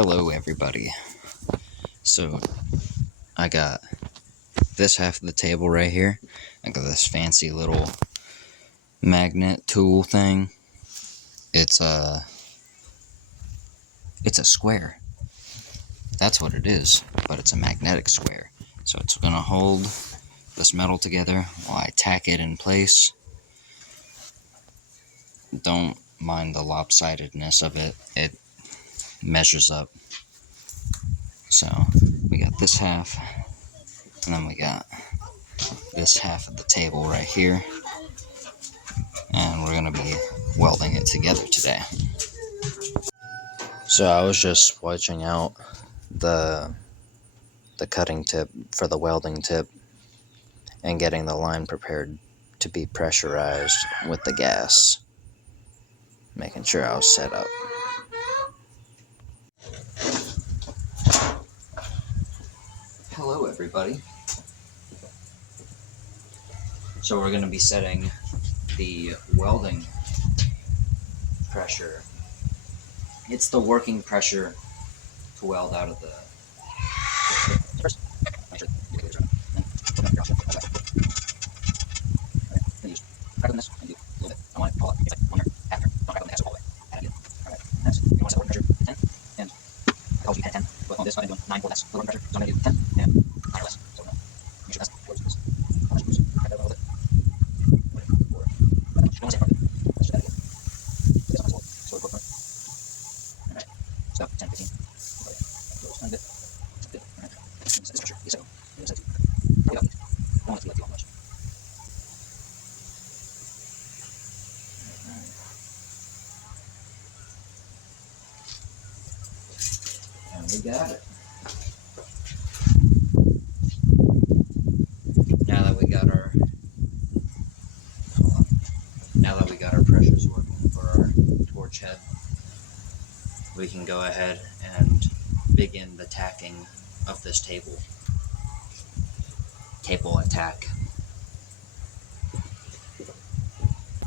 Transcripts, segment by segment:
Hello everybody. So I got this half of the table right here. I got this fancy little magnet tool thing. It's a square. That's what it is, but it's a magnetic square. So it's gonna hold this metal together while I tack it in place. Don't mind the lopsidedness of it. It measures up. So we got this half, and then we got this half of the table right here. And we're going to be welding it together today. So I was just switching out the cutting tip for the welding tip and getting the line prepared to be pressurized with the gas, making sure I was set up. Hello everybody. So we're going to be setting the welding pressure. It's the working pressure to weld out of the And we got it. Now that we got our pressures working for our torch head, we can go ahead and begin the tacking of this table attack.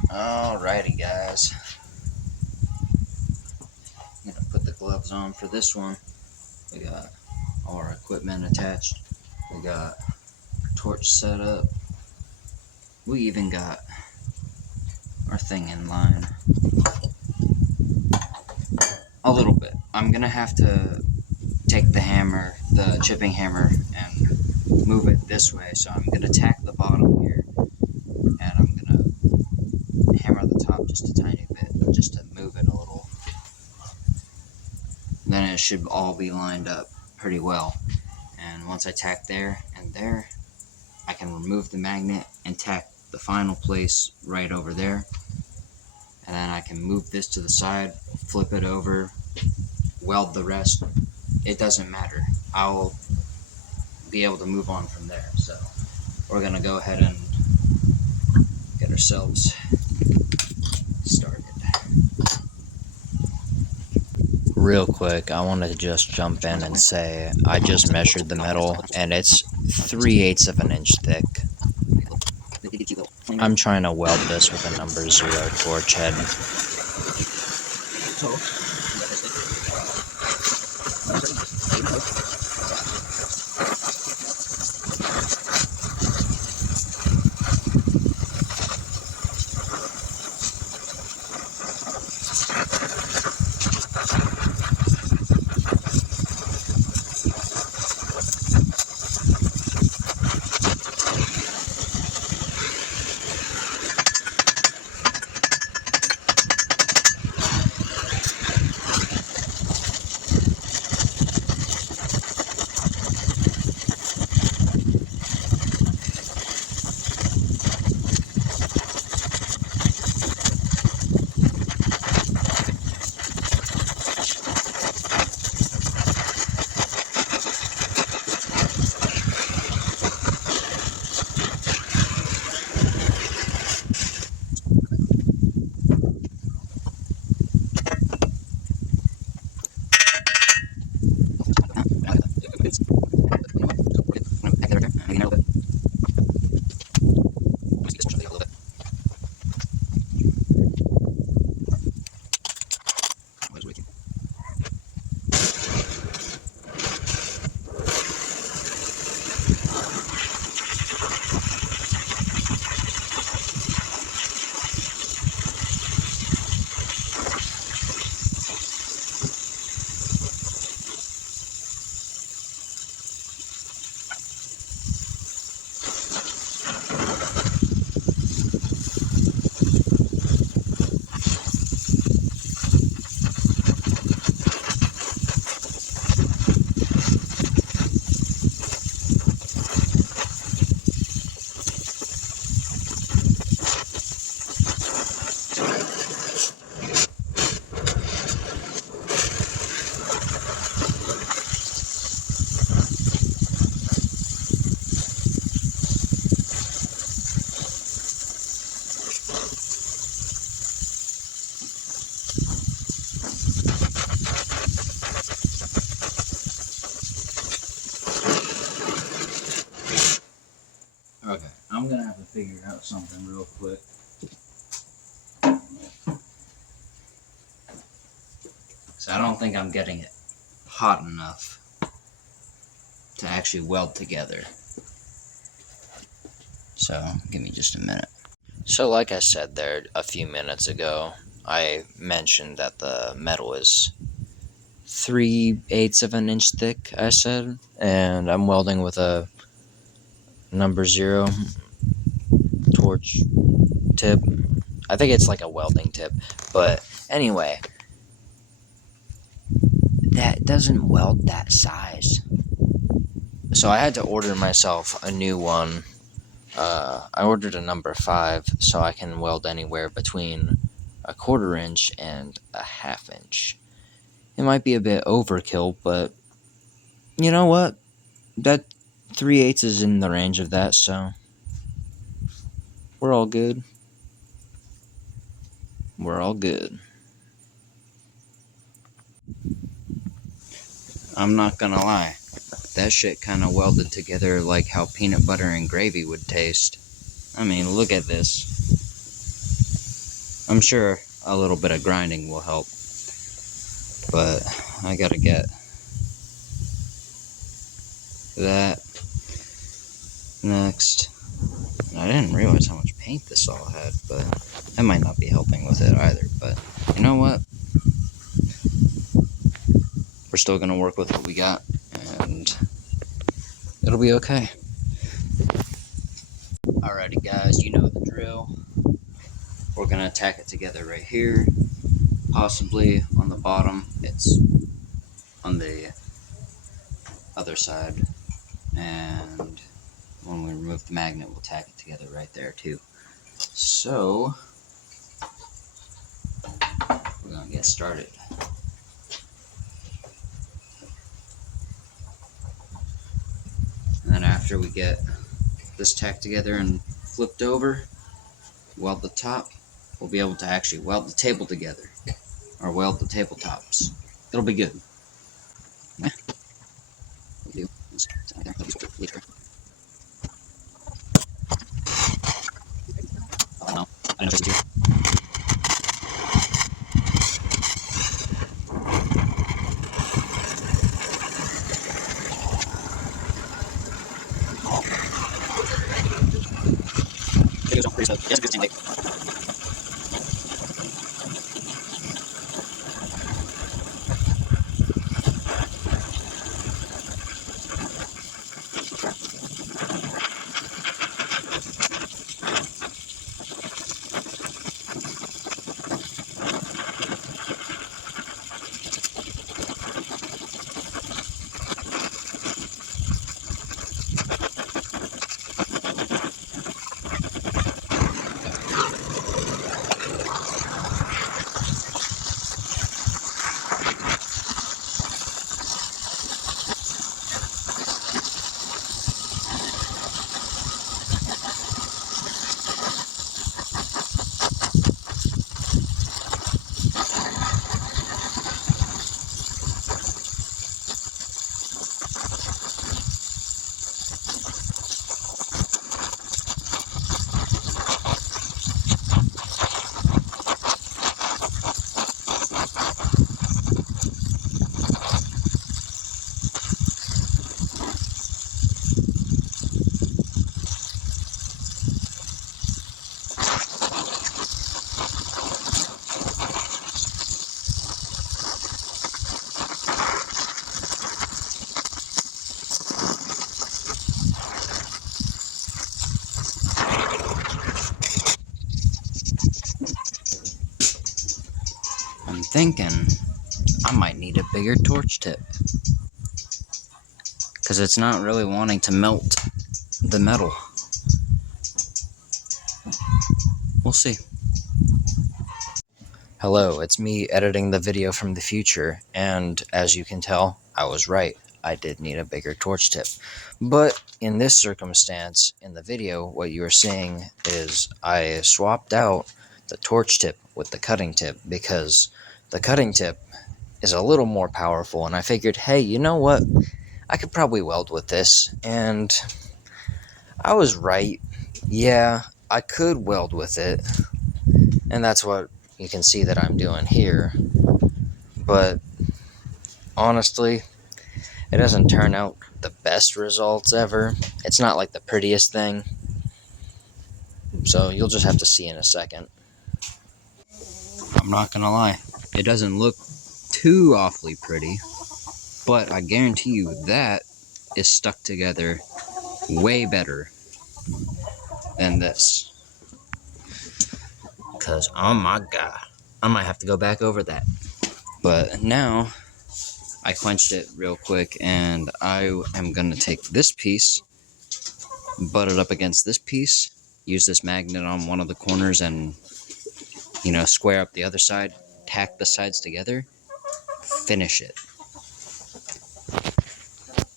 Alrighty guys, I'm gonna put the gloves on for this one. We got all our equipment attached. We got our torch set up. We even got our thing in line. A little bit. I'm gonna have to take the chipping hammer, and move it this way. So I'm gonna tack the bottom here, and I'm gonna hammer the top just a tiny bit, just to move it a little. Then it should all be lined up pretty well. And once I tack there and there, I can remove the magnet and tack the final place right over there. And then I can move this to the side, flip it over, weld the rest. It doesn't matter. I'll be able to move on from there. So we're gonna go ahead and get ourselves started. Real quick, I want to just jump in and say I just measured the metal and it's 3/8 of an inch thick. I'm trying to weld this with a number 0 torch head. figure out something real quick. So I don't think I'm getting it hot enough to actually weld together. So give me just a minute. So like I said there a few minutes ago, I mentioned that the metal is 3/8 of an inch thick, I said, and I'm welding with a number 0 torch tip. I think it's like a welding tip, but anyway, that doesn't weld that size. So I had to order myself a new one. I ordered a number 5 so I can weld anywhere between a 1/4 inch and a 1/2 inch. It might be a bit overkill, but you know what? That 3/8 is in the range of that, so we're all good. We're all good. I'm not gonna lie. That shit kind of welded together like how peanut butter and gravy would taste. I mean, look at this. I'm sure a little bit of grinding will help, but I gotta get that next. And I didn't realize how much paint this all had, but that might not be helping with it either. But you know what? We're still gonna work with what we got, and it'll be okay. Alrighty guys, you know the drill. We're gonna tack it together right here. Possibly on the bottom, it's on the other side. And when we remove the magnet, we'll tack it together right there too. So, we're gonna get started. And then after we get this tacked together and flipped over, weld the top, we'll be able to actually weld the table together, or weld the tabletops. It'll be good. Yeah. We'll do this right there. That'll be later. Oh no, I didn't know this. Videos don't pretty stuff. Yes, it's late. I'm thinking I might need a bigger torch tip, because it's not really wanting to melt the metal. We'll see. Hello, it's me editing the video from the future, and as you can tell, I was right. I did need a bigger torch tip. But in this circumstance, in the video, what you are seeing is I swapped out the torch tip with the cutting tip because the cutting tip is a little more powerful, and I figured, hey, you know what? I could probably weld with this, and I was right. Yeah, I could weld with it, and that's what you can see that I'm doing here. But honestly, it doesn't turn out the best results ever. It's not like the prettiest thing, so you'll just have to see in a second. I'm not gonna lie, it doesn't look too awfully pretty, but I guarantee you that is stuck together way better than this. Because, oh my god, I might have to go back over that. But now, I quenched it real quick, and I am going to take this piece, butt it up against this piece, use this magnet on one of the corners, and, square up the other side, tack the sides together, finish it.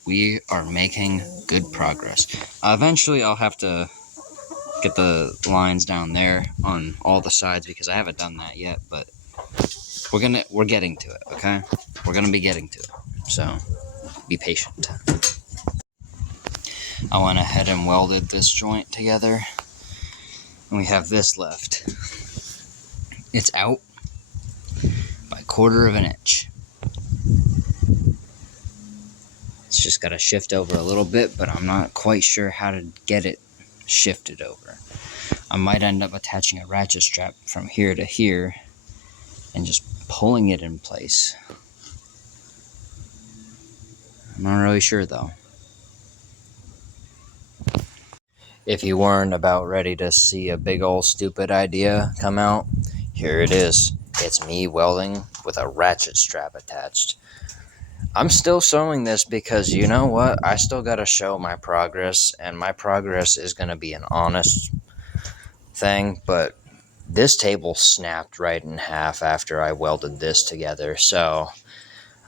We are making good progress. Eventually, I'll have to get the lines down there on all the sides because I haven't done that yet, but we're getting to it, okay? We're gonna be getting to it, so be patient. I went ahead and welded this joint together, and we have this left. It's out by 1/4 of an inch. It's just gotta shift over a little bit, but I'm not quite sure how to get it shifted over. I might end up attaching a ratchet strap from here to here and just pulling it in place. I'm not really sure though. If you weren't about ready to see a big old stupid idea come out, here it is. It's me welding with a ratchet strap attached. I'm still showing this because you know what? I still gotta show my progress, and my progress is gonna be an honest thing, but this table snapped right in half after I welded this together, so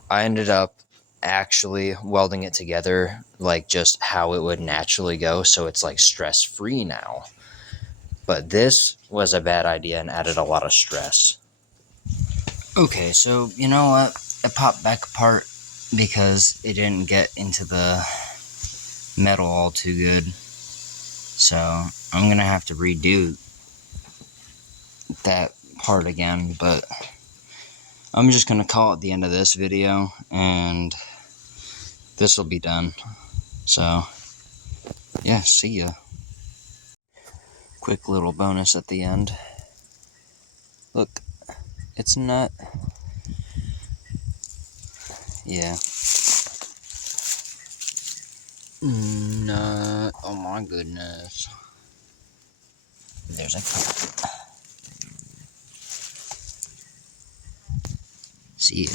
I ended up actually welding it together like just how it would naturally go, so it's like stress free now. But this was a bad idea and added a lot of stress. Okay, so you know what? It popped back apart because it didn't get into the metal all too good. So I'm gonna have to redo that part again, but I'm just gonna call it the end of this video, and this will be done. So yeah, see ya. Quick little bonus at the end. Look, it's not. Yeah. No. Oh my goodness. There's a cut. See ya.